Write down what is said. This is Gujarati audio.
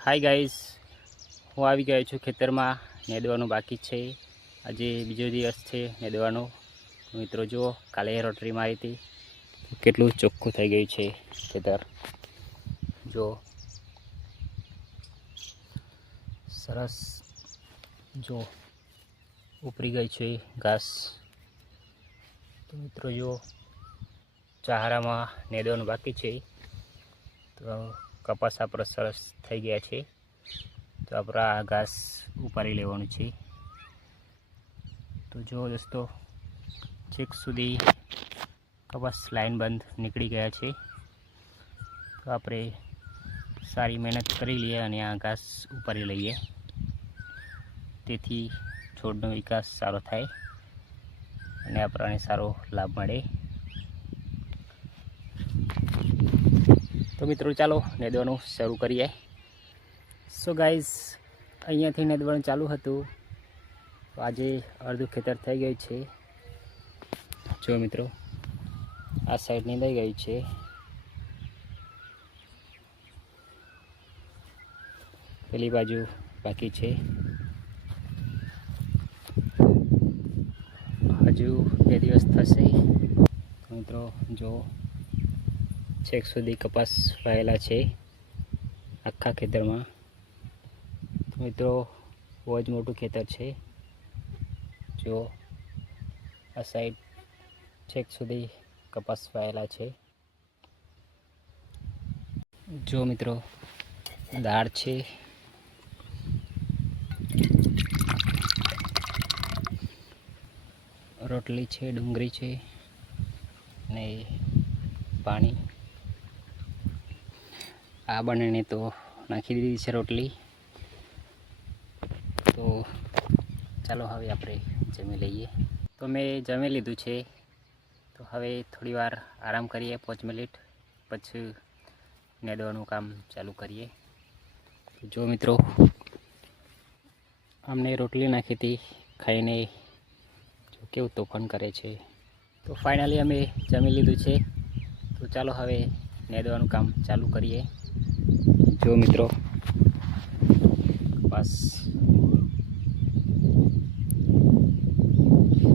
હાય ગાઈઝ, હું આવી ગયો છું ખેતરમાં. નેદવાનું બાકી છે. આજે બીજો દિવસ છે નેદવાનો. મિત્રો જુઓ, કાલે રોટરી મારી હતી, કેટલું ચોખ્ખું થઈ ગયું છે ખેતર. જો સરસ, જો ઉપરી ગઈ છે ઘાસ. તો મિત્રો જુઓ, ચારામાં નેદવાનું બાકી છે. તો કપાસ આપણો સરસ થઈ ગયા છે. તો આપણે આ ઘાસ ઉપાડી લેવાનું છે. તો જો દોસ્તો, છેક સુધી કપાસ લાઈન બંધ નીકળી ગયા છે. તો આપણે સારી મહેનત કરી લઈએ અને આ ઘાસ ઉપાડી લઈએ, તેથી છોડનો વિકાસ સારો થાય અને આપણને સારો લાભ મળે. તો મિત્રો ચાલો નેદવાનું શરૂ કરીએ. સો ગાઈઝ, અહીંયાથી નેદવાનું ચાલુ હતું. તો આજે અડધું ખેતર થઈ ગયું છે. જો મિત્રો, આ સાઈડ નીંદાઈ ગયું છે. પેલી બાજુ બાકી છે. હજુ 2 દિવસ થશે. મિત્રો જો, છેક સુધી કપાસ વાયેલા છે આખા ખેતરમાં. મિત્રો બહુ જ મોટું ખેતર છે. જો આ સાઈડ છેક સુધી કપાસ વાયેલા છે. જો મિત્રો, દાળ છે, રોટલી છે, ડુંગળી છે અને પાણી. આ બંનેને તો નાખી દીધી છે રોટલી. તો ચાલો હવે આપણે જમી લઈએ. તો મેં જમી લીધું છે. તો હવે થોડી વાર આરામ કરીએ, 5 મિનિટ, પછી નેદવાનું કામ ચાલુ કરીએ. જો મિત્રો, અમને રોટલી નાખી હતી, ખાઈને જો કેવું તોફાન કરે છે. તો ફાઇનલી અમે જમી લીધું છે. તો ચાલો હવે નેદવાનું કામ ચાલુ કરીએ. જો મિત્રો, બસ